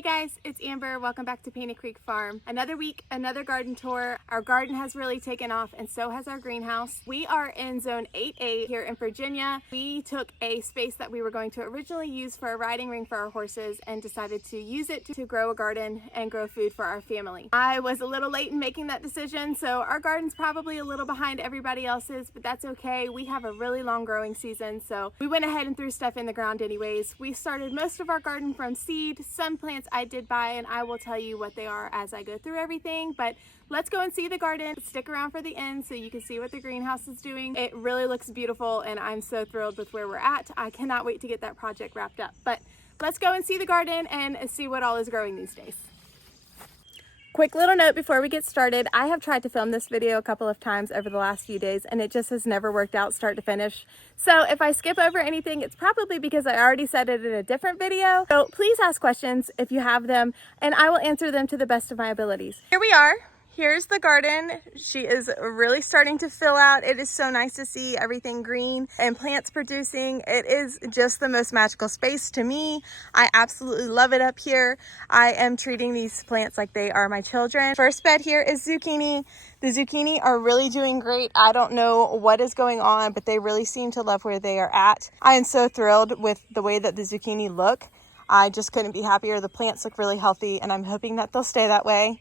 Hey guys, it's Amber. Welcome back to Painted Creek Farm. Another week, another garden tour. Our garden has really taken off and so has our greenhouse. We are in zone 8A here in Virginia. We took a space that we were going to originally use for a riding ring for our horses and decided to use it to grow a garden and grow food for our family. I was a little late in making that decision, so our garden's probably a little behind everybody else's, but that's okay. We have a really long growing season, so we went ahead and threw stuff in the ground anyways. We started most of our garden from seed. Some plants I did buy, and I will tell you what they are as I go through everything, but let's go and see the garden. Stick around for the end so you can see what the greenhouse is doing. It really looks beautiful and I'm so thrilled with where we're at. I cannot wait to get that project wrapped up, but let's go and see the garden and see what all is growing these days. Quick little note before we get started. I have tried to film this video a couple of times over the last few days and it just has never worked out start to finish. So if I skip over anything, it's probably because I already said it in a different video. So please ask questions if you have them and I will answer them to the best of my abilities. Here we are. Here's the garden. She is really starting to fill out. It is so nice to see everything green and plants producing. It is just the most magical space to me. I absolutely love it up here. I am treating these plants like they are my children. First bed here is zucchini. The zucchini are really doing great. I don't know what is going on, but they really seem to love where they are at. I am so thrilled with the way that the zucchini look. I just couldn't be happier. The plants look really healthy and I'm hoping that they'll stay that way.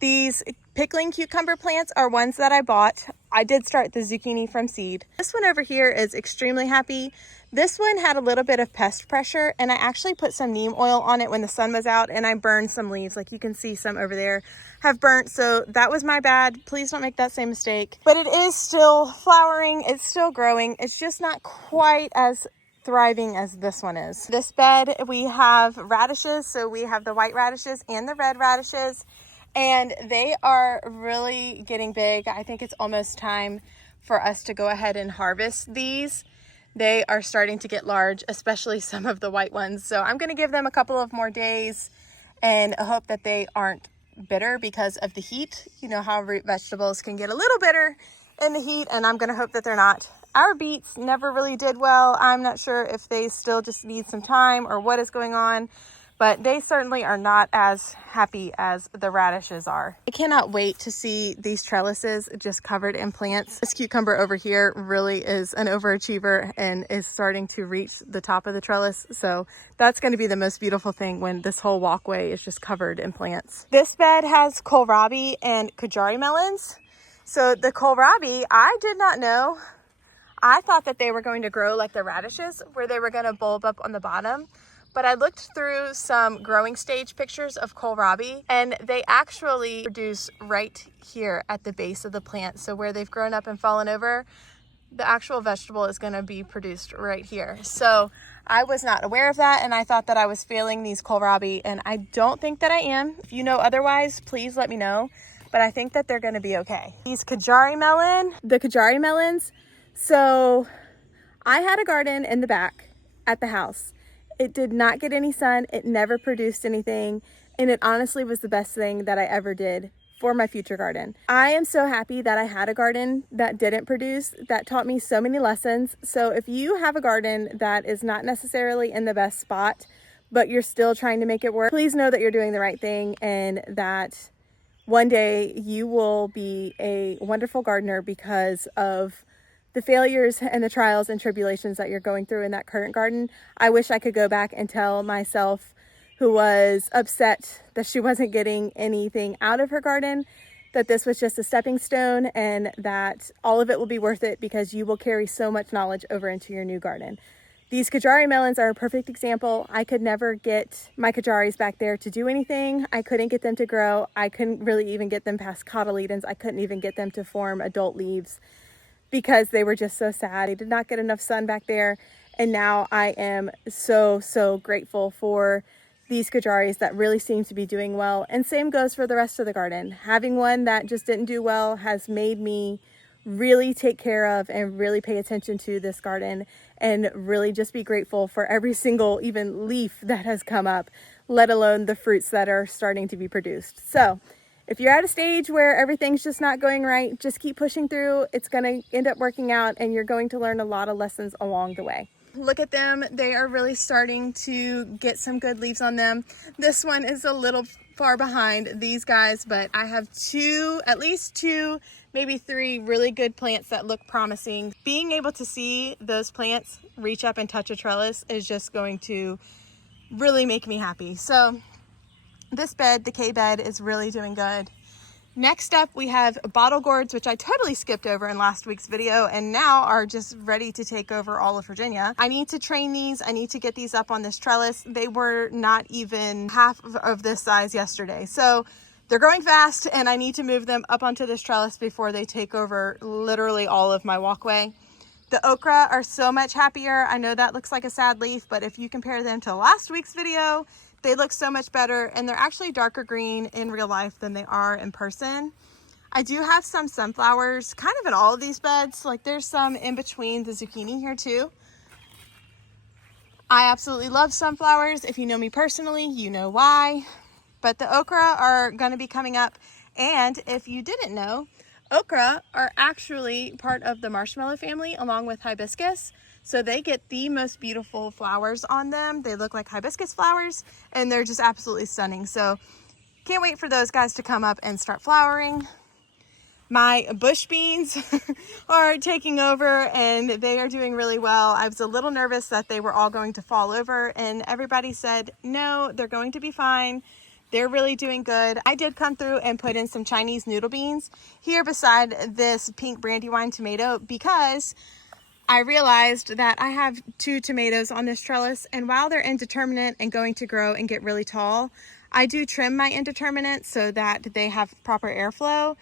These pickling cucumber plants are ones that I bought. I did start the zucchini from seed. This one over here is extremely happy. This one had a little bit of pest pressure and I actually put some neem oil on it when the sun was out and I burned some leaves. Like you can see some over there have burnt. So that was my bad. Please don't make that same mistake. But it is still flowering. It's still growing. It's just not quite as thriving as this one is. This bed, we have radishes. So we have the white radishes and the red radishes. And they are really getting big. I think it's almost time for us to go ahead and harvest these. They are starting to get large, especially some of the white ones. So I'm gonna give them a couple of more days and hope that they aren't bitter because of the heat. You know how root vegetables can get a little bitter in the heat, and I'm gonna hope that they're not. Our beets never really did well. I'm not sure if they still just need some time or what is going on, but they certainly are not as happy as the radishes are. I cannot wait to see these trellises just covered in plants. This cucumber over here really is an overachiever and is starting to reach the top of the trellis. So that's going to be the most beautiful thing when this whole walkway is just covered in plants. This bed has kohlrabi and kajari melons. So the kohlrabi, I did not know. I thought that they were going to grow like the radishes, where they were going to bulb up on the bottom. But I looked through some growing stage pictures of kohlrabi and they actually produce right here at the base of the plant. So where they've grown up and fallen over, the actual vegetable is going to be produced right here. So I was not aware of that and I thought that I was failing these kohlrabi, and I don't think that I am. If you know otherwise, please let me know. But I think that they're going to be okay. These kajari melons. So I had a garden in the back at the house. It did not get any sun. It never produced anything. And it honestly was the best thing that I ever did for my future garden. I am so happy that I had a garden that didn't produce, that taught me so many lessons. So if you have a garden that is not necessarily in the best spot, but you're still trying to make it work, please know that you're doing the right thing and that one day you will be a wonderful gardener because of the failures and the trials and tribulations that you're going through in that current garden. I wish I could go back and tell myself, who was upset that she wasn't getting anything out of her garden, that this was just a stepping stone and that all of it will be worth it because you will carry so much knowledge over into your new garden. These kajari melons are a perfect example. I could never get my kajaris back there to do anything. I couldn't get them to grow. I couldn't really even get them past cotyledons. I couldn't even get them to form adult leaves, because they were just so sad. They did not get enough sun back there. And now I am so grateful for these kajaris that really seem to be doing well. And same goes for the rest of the garden. Having one that just didn't do well has made me really take care of and really pay attention to this garden and really just be grateful for every single even leaf that has come up, let alone the fruits that are starting to be produced. So if you're at a stage where everything's just not going right, just keep pushing through. It's going to end up working out and you're going to learn a lot of lessons along the way. Look at them. They are really starting to get some good leaves on them. This one is a little far behind these guys, but I have at least two, maybe three really good plants that look promising. Being able to see those plants reach up and touch a trellis is just going to really make me happy. So this bed, the K bed, is really doing good. Next up, we have bottle gourds, which I totally skipped over in last week's video and now are just ready to take over all of Virginia. I need to train these. I need to get these up on this trellis. They were not even half of this size yesterday. So they're growing fast and I need to move them up onto this trellis before they take over literally all of my walkway. The okra are so much happier. I know that looks like a sad leaf, but if you compare them to last week's video, they look so much better, and they're actually darker green in real life than they are in person. I do have some sunflowers kind of in all of these beds. Like there's some in between the zucchini here too. I absolutely love sunflowers. If you know me personally, you know why. But the okra are going to be coming up, and if you didn't know, okra are actually part of the marshmallow family along with hibiscus. So they get the most beautiful flowers on them. They look like hibiscus flowers and they're just absolutely stunning. So can't wait for those guys to come up and start flowering. My bush beans are taking over and they are doing really well. I was a little nervous that they were all going to fall over and everybody said, no, they're going to be fine. They're really doing good. I did come through and put in some Chinese noodle beans here beside this pink Brandywine tomato because I realized that I have 2 tomatoes on this trellis, and while they're indeterminate and going to grow and get really tall, I do trim my indeterminates so that they have proper airflow.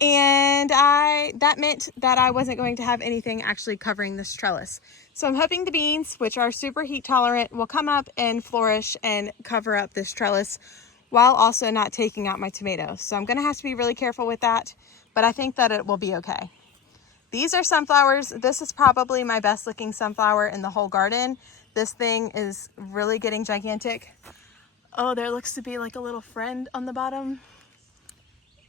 And that meant that I wasn't going to have anything actually covering this trellis. So I'm hoping the beans, which are super heat tolerant, will come up and flourish and cover up this trellis while also not taking out my tomatoes. So I'm gonna have to be really careful with that, but I think that it will be okay. These are sunflowers. This is probably my best looking sunflower in the whole garden. This thing is really getting gigantic. Oh, there looks to be like a little friend on the bottom.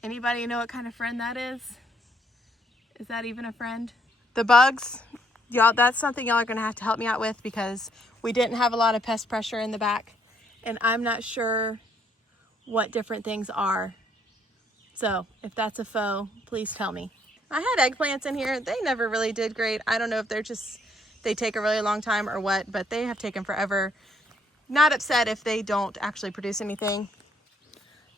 Anybody know what kind of friend that is? Is that even a friend? The bugs, y'all, that's something y'all are gonna have to help me out with because we didn't have a lot of pest pressure in the back and I'm not sure what different things are. So if that's a foe, please tell me. I had eggplants in here. They never really did great. I don't know if they take a really long time or what, but they have taken forever. Not upset if they don't actually produce anything.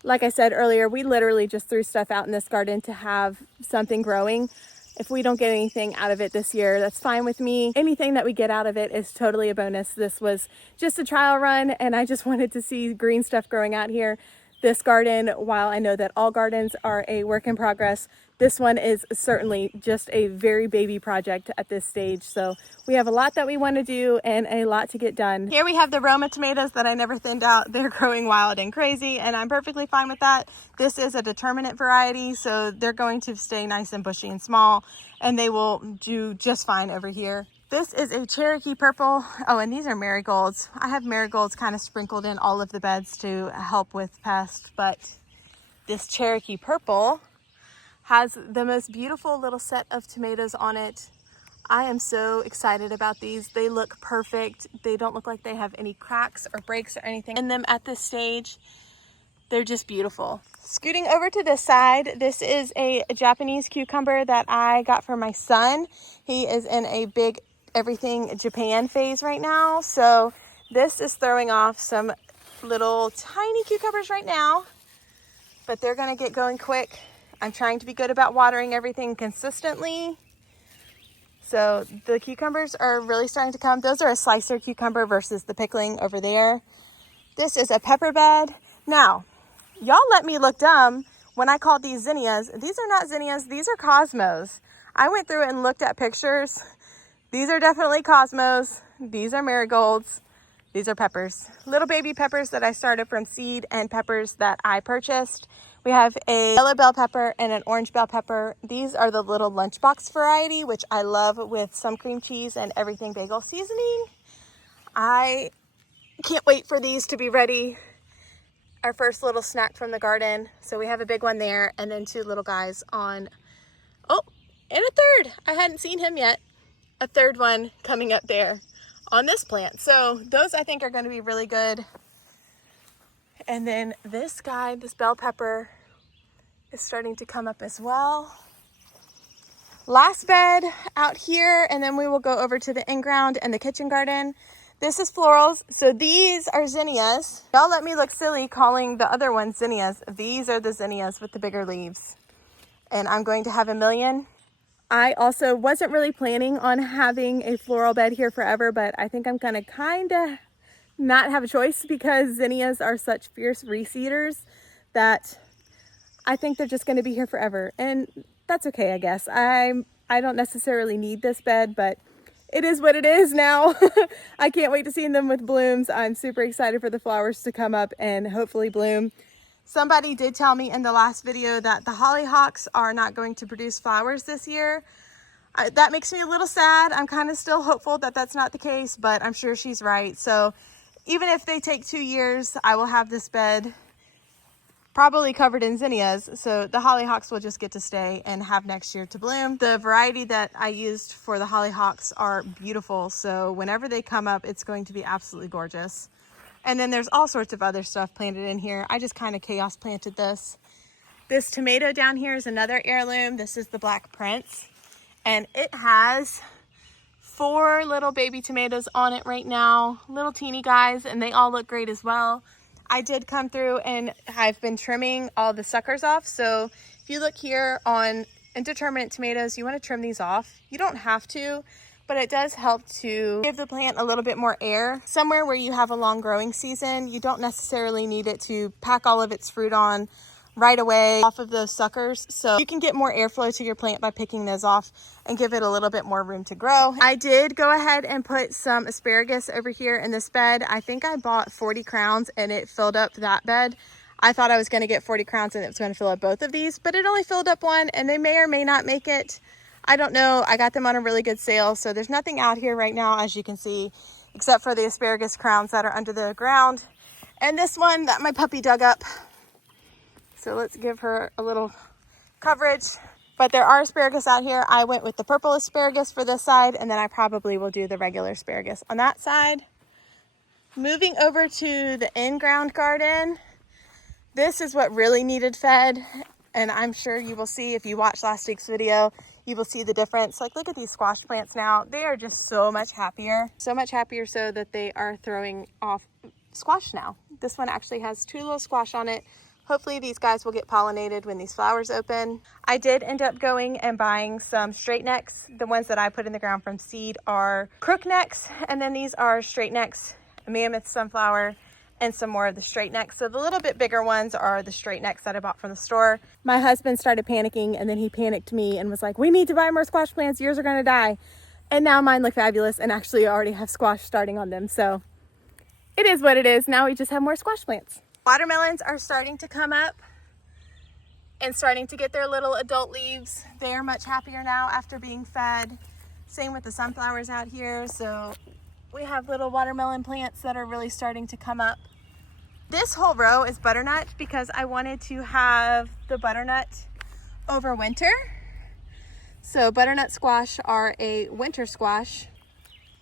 Like I said earlier, we literally just threw stuff out in this garden to have something growing. If we don't get anything out of it this year, that's fine with me. Anything that we get out of it is totally a bonus. This was just a trial run and I just wanted to see green stuff growing out here. This garden, while I know that all gardens are a work in progress, this one is certainly just a very baby project at this stage. So we have a lot that we want to do and a lot to get done. Here we have the Roma tomatoes that I never thinned out. They're growing wild and crazy and I'm perfectly fine with that. This is a determinate variety, so they're going to stay nice and bushy and small and they will do just fine over here. This is a Cherokee purple. Oh, and these are marigolds. I have marigolds kind of sprinkled in all of the beds to help with pests, but this Cherokee purple has the most beautiful little set of tomatoes on it. I am so excited about these. They look perfect. They don't look like they have any cracks or breaks or anything in them at this stage. They're just beautiful. Scooting over to this side, this is a Japanese cucumber that I got for my son. He is in a big everything Japan phase right now. So this is throwing off some little tiny cucumbers right now, but they're gonna get going quick. I'm trying to be good about watering everything consistently. So the cucumbers are really starting to come. Those are a slicer cucumber versus the pickling over there. This is a pepper bed. Now, y'all let me look dumb when I called these zinnias. These are not zinnias, these are cosmos. I went through and looked at pictures. These are definitely cosmos. These are marigolds. These are peppers. Little baby peppers that I started from seed and peppers that I purchased. We have a yellow bell pepper and an orange bell pepper. These are the little lunchbox variety, which I love with some cream cheese and everything bagel seasoning. I can't wait for these to be ready. Our first little snack from the garden. So we have a big one there and then 2 little guys on, oh, and a third. I hadn't seen him yet. A third one coming up there on this plant. So those I think are going to be really good. And then this guy, this bell pepper, is starting to come up as well. Last bed out here, and then we will go over to the in-ground and the kitchen garden. This is florals. So these are zinnias. Y'all let me look silly calling the other ones zinnias. These are the zinnias with the bigger leaves. And I'm going to have a million. I also wasn't really planning on having a floral bed here forever, but I think I'm gonna kind of not have a choice because zinnias are such fierce reseeders that I think they're just gonna be here forever. And that's okay, I guess. I don't necessarily need this bed, but it is what it is now. I can't wait to see them with blooms. I'm super excited for the flowers to come up and hopefully bloom. Somebody did tell me in the last video that the hollyhocks are not going to produce flowers this year. That makes me a little sad. I'm kind of still hopeful that that's not the case, but I'm sure she's right. So even if they take 2 years, I will have this bed probably covered in zinnias. So the hollyhocks will just get to stay and have next year to bloom. The variety that I used for the hollyhocks are beautiful. So whenever they come up, it's going to be absolutely gorgeous. And then there's all sorts of other stuff planted in here. I just kind of chaos planted this. This tomato down here is another heirloom. This is the Black Prince. And it has 4 little baby tomatoes on it right now. Little teeny guys, and they all look great as well. I did come through and I've been trimming all the suckers off. So if you look here on indeterminate tomatoes, you want to trim these off. You don't have to, but it does help to give the plant a little bit more air. Somewhere where you have a long growing season, you don't necessarily need it to pack all of its fruit on right away off of those suckers. So you can get more airflow to your plant by picking those off and give it a little bit more room to grow. I did go ahead and put some asparagus over here in this bed. I think I bought 40 crowns and it filled up that bed. I thought I was going to get 40 crowns and it was going to fill up both of these, but it only filled up one and they may or may not make it. I don't know. I got them on a really good sale. So there's nothing out here right now, as you can see, except for the asparagus crowns that are under the ground. And this one that my puppy dug up. So let's give her a little coverage. But there are asparagus out here. I went with the purple asparagus for this side, and then I probably will do the regular asparagus on that side. Moving over to the in-ground garden. This is what really needed fed. And I'm sure you will see if you watch last week's video, you will see the difference. Like, look at these squash plants now. They are just so much happier. So much happier so that they are throwing off squash now. This one actually has 2 little squash on it. Hopefully these guys will get pollinated when these flowers open. I did end up going and buying some straight necks. The ones that I put in the ground from seed are crook necks. And then these are straight necks, mammoth sunflower, and some more of the straight necks. So the little bit bigger ones are the straight necks that I bought from the store. My husband started panicking and then he panicked me and was like, we need to buy more squash plants. Yours are gonna die. And now mine look fabulous and actually already have squash starting on them. So it is what it is. Now we just have more squash plants. Watermelons are starting to come up and starting to get their little adult leaves. They are much happier now after being fed. Same with the sunflowers out here. So we have little watermelon plants that are really starting to come up. This whole row is butternut because I wanted to have the butternut over winter. So butternut squash are a winter squash.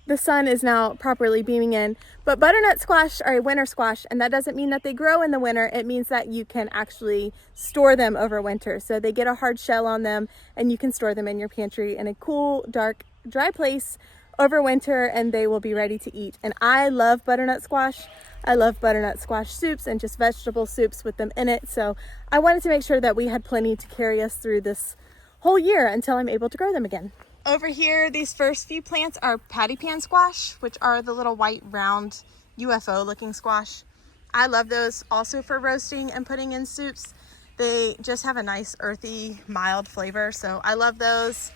The sun is now properly beaming in, but butternut squash are a winter squash, and that doesn't mean that they grow in the winter. It means that you can actually store them over winter. So they get a hard shell on them and you can store them in your pantry in a cool, dark, dry place over winter, and they will be ready to eat. And I love butternut squash. I love butternut squash soups and just vegetable soups with them in it. So I wanted to make sure that we had plenty to carry us through this whole year until I'm able to grow them again. Over here, these first few plants are patty pan squash, which are the little white round UFO looking squash. I love those also for roasting and putting in soups. They just have a nice earthy, mild flavor. So I love those.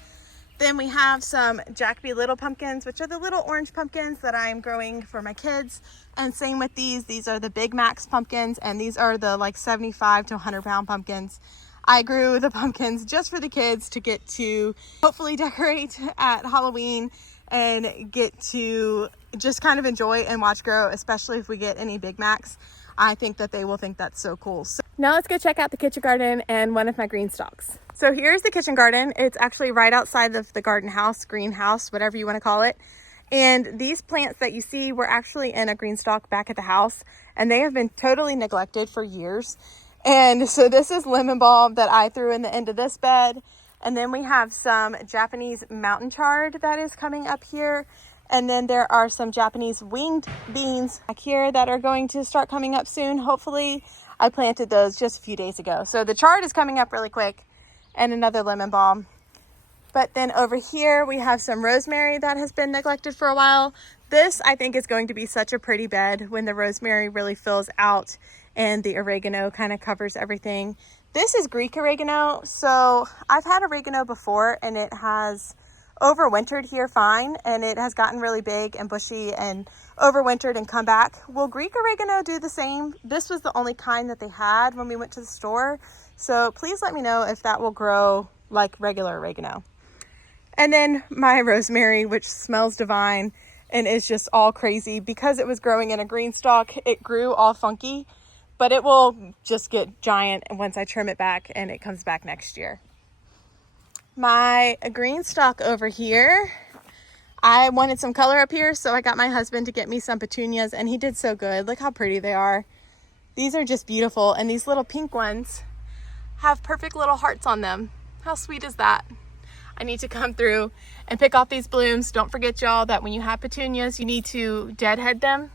Then we have some Jacoby little pumpkins, which are the little orange pumpkins that I'm growing for my kids. And same with these are the Big Max pumpkins, and these are the like 75 to 100 pound pumpkins. I grew the pumpkins just for the kids to get to hopefully decorate at Halloween and get to just kind of enjoy and watch grow, especially if we get any Big Macs. I think that they will think that's so cool. So now let's go check out the kitchen garden and one of my green stalks. So here's the kitchen garden. It's actually right outside of the garden house, greenhouse, whatever you want to call it. And these plants that you see were actually in a green stalk back at the house, and they have been totally neglected for years. And so this is lemon balm that I threw in the end of this bed. And then we have some Japanese mountain chard that is coming up here. And then there are some Japanese winged beans back here that are going to start coming up soon. Hopefully, I planted those just a few days ago. So the chard is coming up really quick, and another lemon balm. But then over here, we have some rosemary that has been neglected for a while. This, I think, is going to be such a pretty bed when the rosemary really fills out and the oregano kind of covers everything. This is Greek oregano. So I've had oregano before, and it has overwintered here fine, and it has gotten really big and bushy and overwintered and come back. Will Greek oregano do the same? This was the only kind that they had when we went to the store. So please let me know if that will grow like regular oregano. And then my rosemary, which smells divine and is just all crazy because it was growing in a green stalk. It grew all funky, but it will just get giant once I trim it back and it comes back next year. My green stalk over here, I wanted some color up here, so I got my husband to get me some petunias, and he did so good. Look how pretty they are. These are just beautiful, and these little pink ones have perfect little hearts on them. How sweet is that? I need to come through and pick off these blooms. Don't forget, y'all, that when you have petunias, you need to deadhead them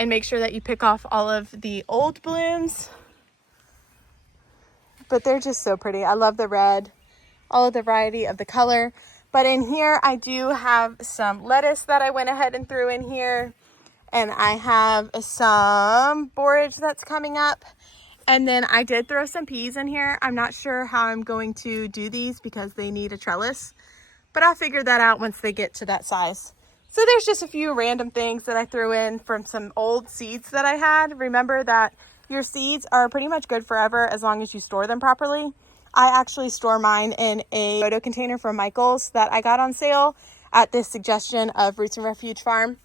and make sure that you pick off all of the old blooms. But they're just so pretty. I love the red, all of the variety of the color. But in here, I do have some lettuce that I went ahead and threw in here. And I have some borage that's coming up. And then I did throw some peas in here. I'm not sure how I'm going to do these because they need a trellis, but I'll figure that out once they get to that size. So there's just a few random things that I threw in from some old seeds that I had. Remember that your seeds are pretty much good forever as long as you store them properly. I actually store mine in a photo container from Michael's that I got on sale at the suggestion of Roots and Refuge Farm.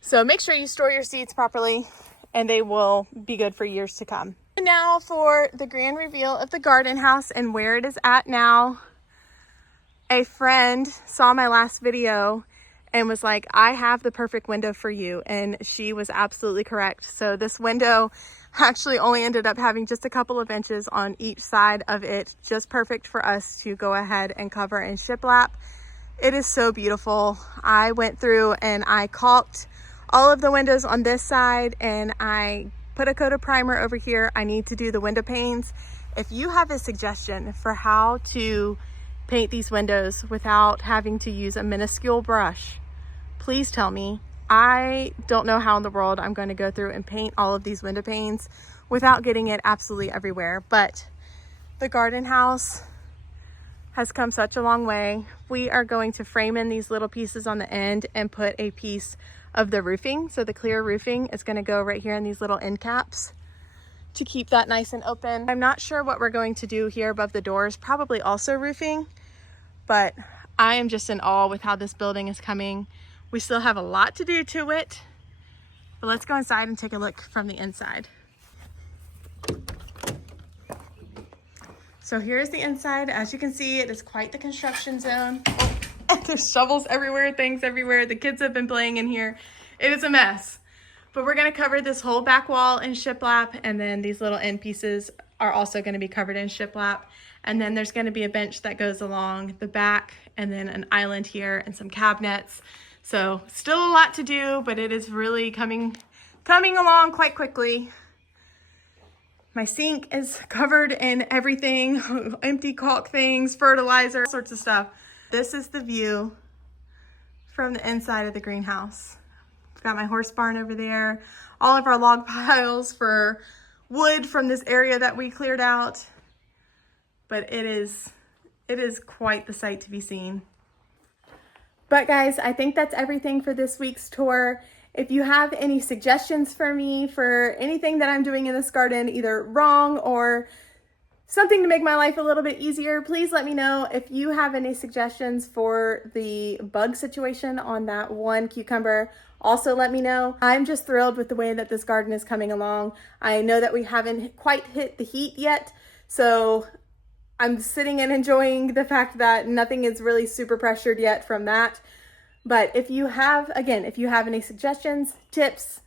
So make sure you store your seeds properly and they will be good for years to come. And now for the grand reveal of the garden house and where it is at now. A friend saw my last video and was like, I have the perfect window for you. And she was absolutely correct. So this window actually only ended up having just a couple of inches on each side of it, just perfect for us to go ahead and cover and shiplap. It is so beautiful. I went through and I caulked all of the windows on this side, and I put a coat of primer over here. I need to do the window panes. If you have a suggestion for how to paint these windows without having to use a minuscule brush, please tell me. I don't know how in the world I'm going to go through and paint all of these window panes without getting it absolutely everywhere. But the garden house has come such a long way. We are going to frame in these little pieces on the end and put a piece of the roofing. So the clear roofing is going to go right here in these little end caps to keep that nice and open. I'm not sure what we're going to do here above the doors, probably also roofing, but I am just in awe with how this building is coming. We still have a lot to do to it, but let's go inside and take a look from the inside. So here's the inside. As you can see, it is quite the construction zone. Oh, and there's shovels everywhere, things everywhere. The kids have been playing in here. It is a mess, but we're gonna cover this whole back wall in shiplap, and then these little end pieces are also gonna be covered in shiplap. And then there's gonna be a bench that goes along the back, and then an island here and some cabinets. So still a lot to do, but it is really coming along quite quickly. My sink is covered in everything, empty caulk things, fertilizer, all sorts of stuff. This is the view from the inside of the greenhouse. I've got my horse barn over there, all of our log piles for wood from this area that we cleared out. But it is quite the sight to be seen. But guys, I think that's everything for this week's tour. If you have any suggestions for me for anything that I'm doing in this garden, either wrong or something to make my life a little bit easier, please let me know. If you have any suggestions for the bug situation on that one cucumber, also let me know. I'm just thrilled with the way that this garden is coming along. I know that we haven't quite hit the heat yet, so I'm sitting and enjoying the fact that nothing is really super pressured yet from that. But if you have, again, if you have any suggestions, tips,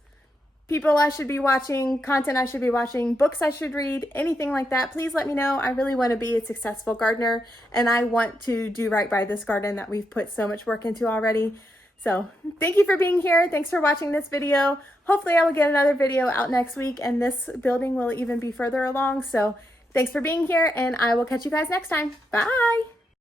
people I should be watching, content I should be watching, books I should read, anything like that, please let me know. I really want to be a successful gardener, and I want to do right by this garden that we've put so much work into already. So thank you for being here. Thanks for watching this video. Hopefully I will get another video out next week, and this building will even be further along. So thanks for being here, and I will catch you guys next time. Bye.